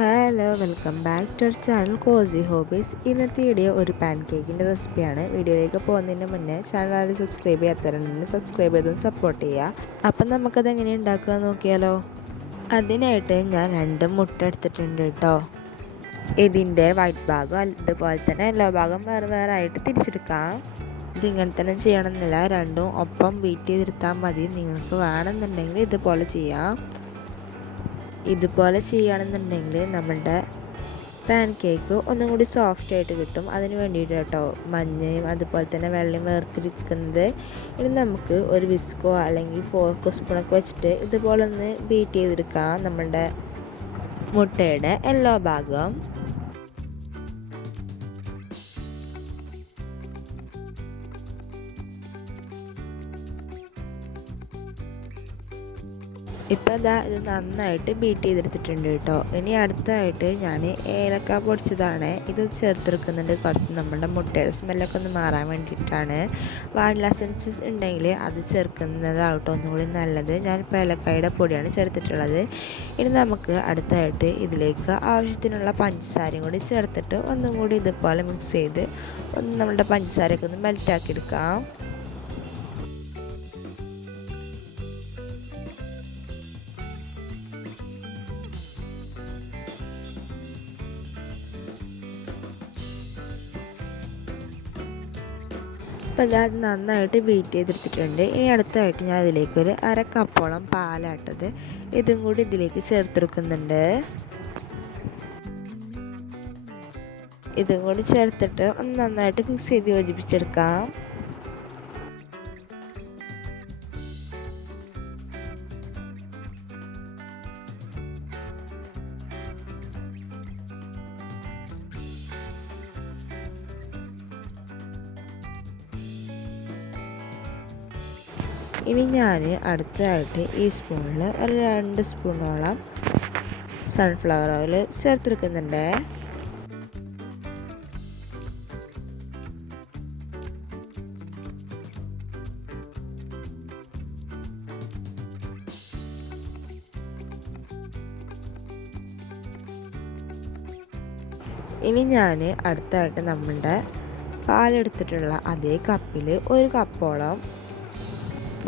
Hello welcome back to our channel cozy hobbies. ഇന്നത്തെ video ഒരു pan കേക്കിന്റെ റെസിപ്പിയാണ്. വീഡിയോയിലേക്ക് പോകുന്നതിന് മുന്നേ ചാനൽ ആരും സബ്സ്ക്രൈബ് ചെയ്യാത്തവരുണ്ടെങ്കിൽ സബ്സ്ക്രൈബ് ചെയ്തും സപ്പോർട്ട് ചെയ്യുക. അപ്പം നമുക്കത് എങ്ങനെ ഉണ്ടാക്കുക നോക്കിയാലോ? അതിനായിട്ട് ഞാൻ രണ്ട് മുട്ട എടുത്തിട്ടുണ്ട് കേട്ടോ. ഇതിന്റെ വൈറ്റ് ഭാഗം അതുപോലെ തന്നെ എല്ലോ ഭാഗം വേറെ വേറെ ആയിട്ട് തിരിച്ചെടുക്കാം. ഇത് ഇങ്ങനെ തന്നെ ചെയ്യണമെന്നില്ല. രണ്ടും ഒപ്പം ബീറ്റ് ചെയ്തെടുത്താൽ മതി. നിങ്ങൾക്ക് വേണമെന്നുണ്ടെങ്കിൽ ഇതുപോലെ ചെയ്യാം. ഇതുപോലെ ചെയ്യുകയാണെന്നുണ്ടെങ്കിൽ നമ്മളുടെ പാൻ കേക്ക് ഒന്നും കൂടി സോഫ്റ്റ് ആയിട്ട് കിട്ടും. അതിന് വേണ്ടിയിട്ട് കേട്ടോ മഞ്ഞയും അതുപോലെ തന്നെ വെള്ളയും വേർതിരിക്കുന്നത്. ഇനി നമുക്ക് ഒരു വിസ്കോ അല്ലെങ്കിൽ ഫോർക്കോ സ്പൂണൊക്കെ വെച്ചിട്ട് ഇതുപോലെ ഒന്ന് ബീറ്റ് ചെയ്തെടുക്കാം. നമ്മളുടെ മുട്ടയുടെ എല്ലാ ഭാഗം. ഇപ്പം ഇതാ ഇത് നന്നായിട്ട് ബീറ്റ് ചെയ്തെടുത്തിട്ടുണ്ട് കേട്ടോ ഇനി അടുത്തായിട്ട് ഞാൻ ഏലക്ക പൊടിച്ചതാണ്. ഇത് ചേർത്തെടുക്കുന്നുണ്ട് കുറച്ച് നമ്മുടെ മുട്ടയുടെ സ്മെല്ലൊക്കെ ഒന്ന് മാറാൻ വേണ്ടിയിട്ടാണ്. വാനില സെൻസസ് ഉണ്ടെങ്കിൽ അത് ചേർക്കുന്നതാവട്ടോ ഒന്നുകൂടി നല്ലത്. ഞാനിപ്പോൾ ഏലക്കായുടെ പൊടിയാണ് ചേർത്തിട്ടുള്ളത്. ഇനി നമുക്ക് അടുത്തായിട്ട് ഇതിലേക്ക് ആവശ്യത്തിനുള്ള പഞ്ചസാരയും കൂടി ചേർത്തിട്ട് ഒന്നും കൂടി ഇതുപോലെ മിക്സ് ചെയ്ത് ഒന്ന് നമ്മുടെ പഞ്ചസാരയൊക്കെ ഒന്ന് മെൽറ്റാക്കി എടുക്കാം. അപ്പോൾ അത് നന്നായിട്ട് ബീറ്റ് ചെയ്തെടുത്തിട്ടുണ്ട്. ഇനി അടുത്തായിട്ട് ഞാൻ ഇതിലേക്കൊരു അര കപ്പോളം പാലാട്ടത് ഇതും കൂടി ഇതിലേക്ക് ചേർത്തെടുക്കുന്നുണ്ട്. ഇതും കൂടി ചേർത്തിട്ട് ഒന്ന് നന്നായിട്ട് മിക്സ് ചെയ്ത് യോജിപ്പിച്ചെടുക്കാം. ഇനി ഞാൻ അടുത്തതായിട്ട് ഈ സ്പൂണിൽ ഒരു രണ്ട് സ്പൂണോളം സൺഫ്ലവർ ഓയിൽ ചേർത്തെടുക്കുന്നുണ്ട് ഇനി ഞാൻ അടുത്തായിട്ട് നമ്മളുടെ പാലെടുത്തിട്ടുള്ള അതേ കപ്പിൽ ഒരു കപ്പോളം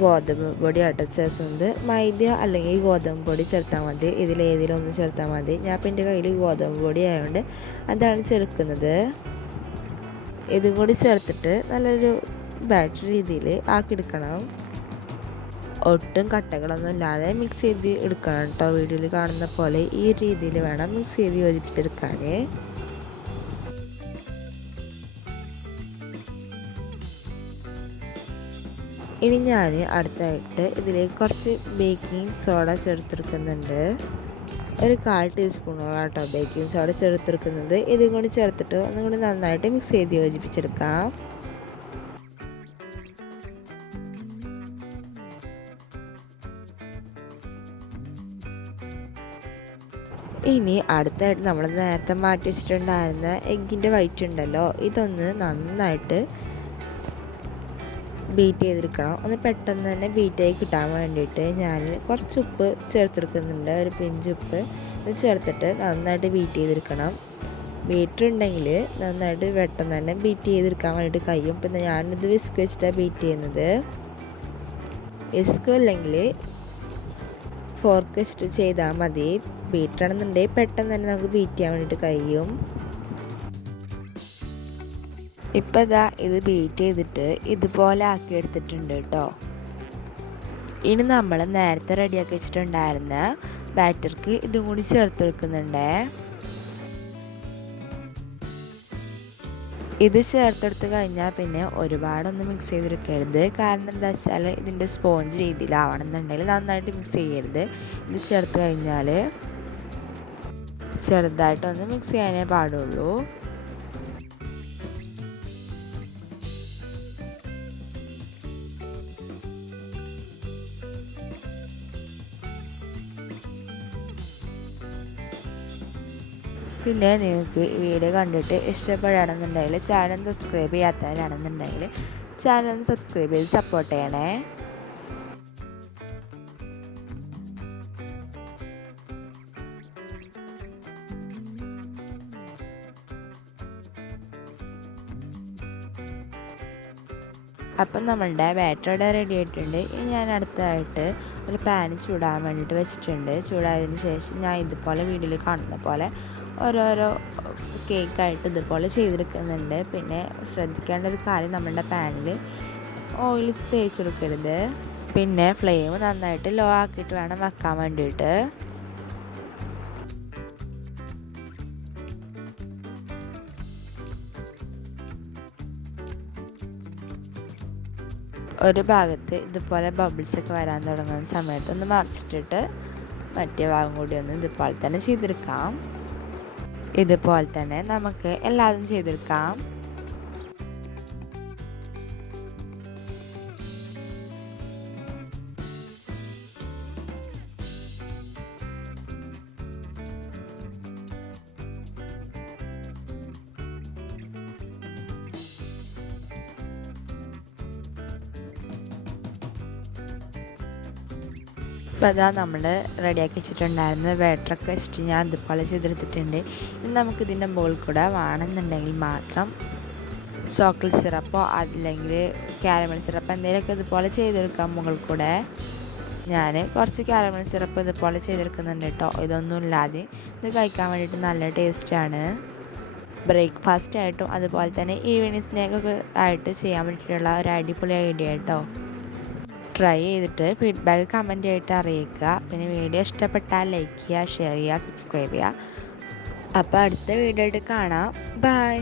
ഗോതമ്പ് പൊടി ആട്ടോ ചേർക്കുന്നത് മൈദ അല്ലെങ്കിൽ ഗോതമ്പ് പൊടി ചേർത്താൽ മതി. ഇതിലേതിലും ഒന്ന് ചേർത്താൽ മതി. ഞാൻ ഇപ്പം എന്റെ കയ്യിൽ ഗോതമ്പ് പൊടി ആയതുകൊണ്ട് അതാണ് ചേർക്കുന്നത്. ഇതും കൂടി ചേർത്തിട്ട് നല്ലൊരു ബാറ്റർ രീതിയിൽ ആക്കിയെടുക്കണം ഒട്ടും കട്ടകളൊന്നും ഇല്ലാതെ മിക്സ് ചെയ്ത് എടുക്കണം കേട്ടോ. വീഡിയോയിൽ കാണുന്ന പോലെ ഈ രീതിയിൽ വേണം മിക്സ് ചെയ്ത് യോജിപ്പിച്ചെടുക്കാൻ. ഇനി ഞാൻ അടുത്തായിട്ട് ഇതിലേക്ക് കുറച്ച് ബേക്കിംഗ് സോഡ ചേർത്തെടുക്കുന്നുണ്ട് ഒരു കാൽ ടീസ്പൂണോളം കേട്ടോ ബേക്കിംഗ് സോഡ ചേർത്തെടുക്കുന്നത് ഇതും കൂടി ചേർത്തിട്ട് ഒന്നും കൂടി നന്നായിട്ട് മിക്സ് ചെയ്ത് യോജിപ്പിച്ചെടുക്കാം. ഇനി അടുത്തായിട്ട് നമ്മൾ നേരത്തെ മാറ്റി വെച്ചിട്ടുണ്ടായിരുന്ന എഗ്ഗിന്റെ വൈറ്റ് ഉണ്ടല്ലോ ഇതൊന്ന് നന്നായിട്ട് ബീറ്റ് ചെയ്തെടുക്കണം ഒന്ന് പെട്ടെന്ന് തന്നെ ബീറ്റായി കിട്ടാൻ വേണ്ടിയിട്ട് ഞാൻ കുറച്ച് ഉപ്പ് ചേർത്തെടുക്കുന്നുണ്ട് ഒരു പിഞ്ച് ഉപ്പ് ഇത് ചേർത്തിട്ട് നന്നായിട്ട് ബീറ്റ് ചെയ്തെടുക്കണം ബീറ്റർ ഉണ്ടെങ്കിൽ നന്നായിട്ട് പെട്ടെന്ന് തന്നെ ബീറ്റ് ചെയ്തെടുക്കാൻ വേണ്ടിയിട്ട് കഴിയും. പിന്നെ ഞാനിത് വിസ്ക് വെച്ചിട്ടാണ് ബീറ്റ് ചെയ്യുന്നത്. വിസ്ക് അല്ലെങ്കിൽ ഫോർക്ക് വെച്ചിട്ട് ചെയ്താൽ മതി. ബീറ്റ് ആണെന്നുണ്ടെങ്കിൽ പെട്ടെന്ന് തന്നെ നമുക്ക് ബീറ്റ് ചെയ്യാൻ വേണ്ടിയിട്ട് കഴിയും. ഇപ്പം ഇതാ ഇത് ബീറ്റ് ചെയ്തിട്ട് ഇതുപോലെ ആക്കി എടുത്തിട്ടുണ്ട് കേട്ടോ ഇനി നമ്മൾ നേരത്തെ റെഡിയാക്കി വെച്ചിട്ടുണ്ടായിരുന്ന ബാറ്റർക്ക് ഇതും കൂടി ചേർത്ത് വെക്കുന്നുണ്ട് ഇത് ചേർത്തെടുത്ത് കഴിഞ്ഞാൽ പിന്നെ ഒരുപാടൊന്നും മിക്സ് ചെയ്തെടുക്കരുത് കാരണം എന്താ വെച്ചാൽ ഇതിന്റെ സ്പോഞ്ച് രീതിയിലാവണമെന്നുണ്ടെങ്കിൽ നന്നായിട്ട് മിക്സ് ചെയ്യരുത്. ഇത് ചേർത്ത് കഴിഞ്ഞാൽ ചെറുതായിട്ടൊന്ന് മിക്സ് ചെയ്യാനേ പാടുള്ളൂ. പിന്നെ നിങ്ങൾക്ക് ഈ വീഡിയോ കണ്ടിട്ട് ഇഷ്ടപ്പെടുകയാണെന്നുണ്ടെങ്കിൽ ചാനൽ സബ്സ്ക്രൈബ് ചെയ്യാത്തവരാണെന്നുണ്ടെങ്കിൽ ചാനൽ സബ്സ്ക്രൈബ് ചെയ്ത് സപ്പോർട്ട് ചെയ്യണേ. അപ്പം നമ്മളുടെ ബാറ്ററിയുടെ റെഡി ആയിട്ടുണ്ട്. ഇനി ഞാൻ അടുത്തായിട്ട് ഒരു പാൻ ചൂടാൻ വേണ്ടിയിട്ട് വെച്ചിട്ടുണ്ട്. ചൂടായതിന് ശേഷം ഞാൻ ഇതുപോലെ വീഡിയോയിൽ കാണുന്ന പോലെ ഓരോരോ കേക്കായിട്ട് ഇതുപോലെ ചെയ്തെടുക്കുന്നുണ്ട്. പിന്നെ ശ്രദ്ധിക്കേണ്ട ഒരു കാര്യം നമ്മളുടെ പാനിൽ ഓയിൽ തേച്ചെടുക്കരുത് പിന്നെ ഫ്ലെയിം നന്നായിട്ട് ലോ ആക്കിയിട്ട് വേണം വെക്കാൻ വേണ്ടിയിട്ട്. ഒരു ഭാഗത്ത് ഇതുപോലെ ബബിൾസ് ഒക്കെ വരാൻ തുടങ്ങുന്ന സമയത്ത് ഒന്ന് മറിച്ചിട്ടിട്ട് മറ്റേ ഭാഗം കൂടി ഒന്ന് ഇതുപോലെ തന്നെ ചെയ്തെടുക്കാം. ഇതുപോലെ തന്നെ നമുക്ക് എല്ലാതും ചെയ്തെടുക്കാം. അപ്പോൾ അതാ നമ്മൾ റെഡിയാക്കി വെച്ചിട്ടുണ്ടായിരുന്ന വേട്ടറൊക്കെ വെച്ചിട്ട് ഞാൻ അതുപോലെ ചെയ്തെടുത്തിട്ടുണ്ട്. ഇനി നമുക്കിതിന്റെ മുകളിൽ കൂടെ വേണമെന്നുണ്ടെങ്കിൽ മാത്രം ചോക്ലേറ്റ് സിറപ്പോ അല്ലെങ്കിൽ കാരമൽ സിറപ്പ് എന്തെങ്കിലുമൊക്കെ ഇതുപോലെ ചെയ്തെടുക്കാം മുകളിൽ കൂടെ. ഞാൻ കുറച്ച് കാരമൽ സിറപ്പ് ഇതുപോലെ ചെയ്തെടുക്കുന്നുണ്ട് കേട്ടോ. ഇതൊന്നും ഇല്ലാതെ ഇത് കഴിക്കാൻ വേണ്ടിയിട്ട് നല്ല ടേസ്റ്റാണ് ബ്രേക്ക്ഫാസ്റ്റ് ആയിട്ടും അതുപോലെ തന്നെ ഈവനിങ് സ്നാക്കൊക്കെ ആയിട്ട് ചെയ്യാൻ വേണ്ടിയിട്ടുള്ള ഒരു അടിപൊളി ഐഡിയ കേട്ടോ. ട്രൈ ചെയ്തിട്ട് ഫീഡ്ബാക്ക് കമന്റ് ആയിട്ട് അറിയിക്കുക. പിന്നെ വീഡിയോ ഇഷ്ടപ്പെട്ടാൽ ലൈക്ക് ചെയ്യുക ഷെയർ ചെയ്യുക സബ്സ്ക്രൈബ് ചെയ്യുക. അപ്പോൾ അടുത്ത വീഡിയോ ആയിട്ട് കാണാം. ബൈ